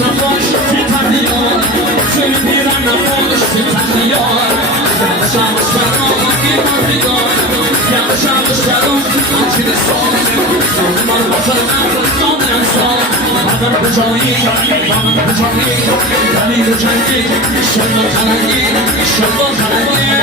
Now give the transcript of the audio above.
نباش تیتانیار سری میرن نباش تیتانیار یواشم شرم ایمان بیار یواشم شرم آنچین سالم من بطر نفر سامن سالم من کجایی من کجایی دلیل جنگی شما ترنگی شما ترنگی